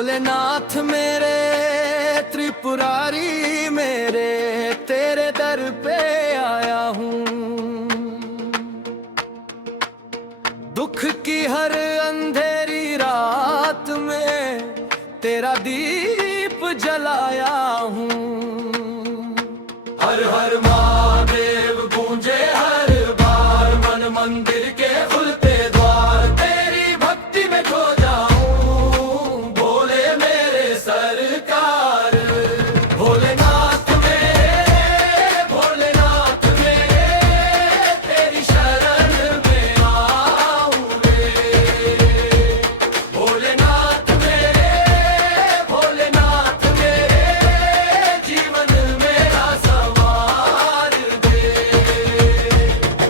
भोलेनाथ मेरे त्रिपुरारी मेरे, तेरे दर पे आया हूँ। दुख की हर अंधेरी रात में तेरा दीप जलाया हूँ। हर हर महादेव गूंजे हर बार, मन मंदिर के खुलते द्वार, तेरी भक्ति में खो जाऊं भोले मेरे सरकार। भोलेनाथ मेरे, भोलेनाथ मेरे, तेरी शरण में आऊं रे। भोलेनाथ मेरे, भोलेनाथ मेरे, जीवन मेरा संवार दे।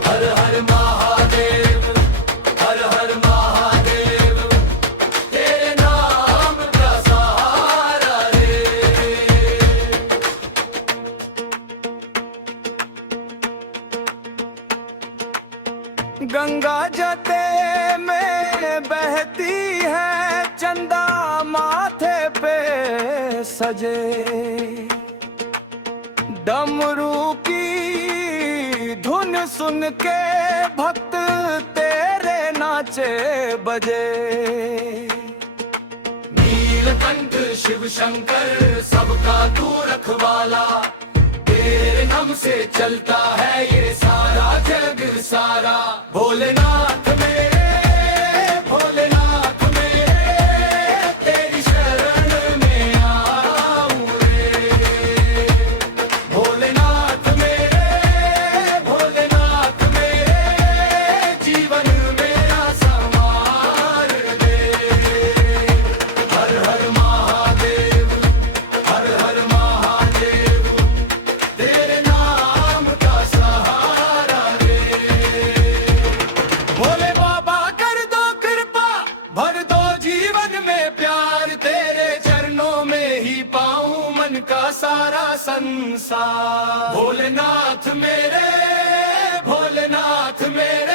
हर हर महादेव, हर हर महादेव, तेरे नाम का सहारा रे। गंगा जते में बहती है, चंदा माथे पे सजे, डमरू की धुन सुन के भक्त तेरे नाचे बजे। नीलकंठ शिव शंकर सबका तू रखवाला, तेरे नाम से चलता है ये सारा जग सारा। भोलेनाथ मेरे, भोलेनाथ मेरे, तेरी शरण में आऊं रे। भोलेनाथ मेरे, भोलेनाथ मेरे, जीवन मेरा संवार दे। हर हर महादेव, हर हर महादेव, तेरे नाम का सहारा रे। भोले बाबा कर दो कृपा, भर दो जीवन में प्यार, तेरे चरणों में ही पाऊं मन का सारा संसार। भोलेनाथ मेरे, भोलेनाथ मेरे,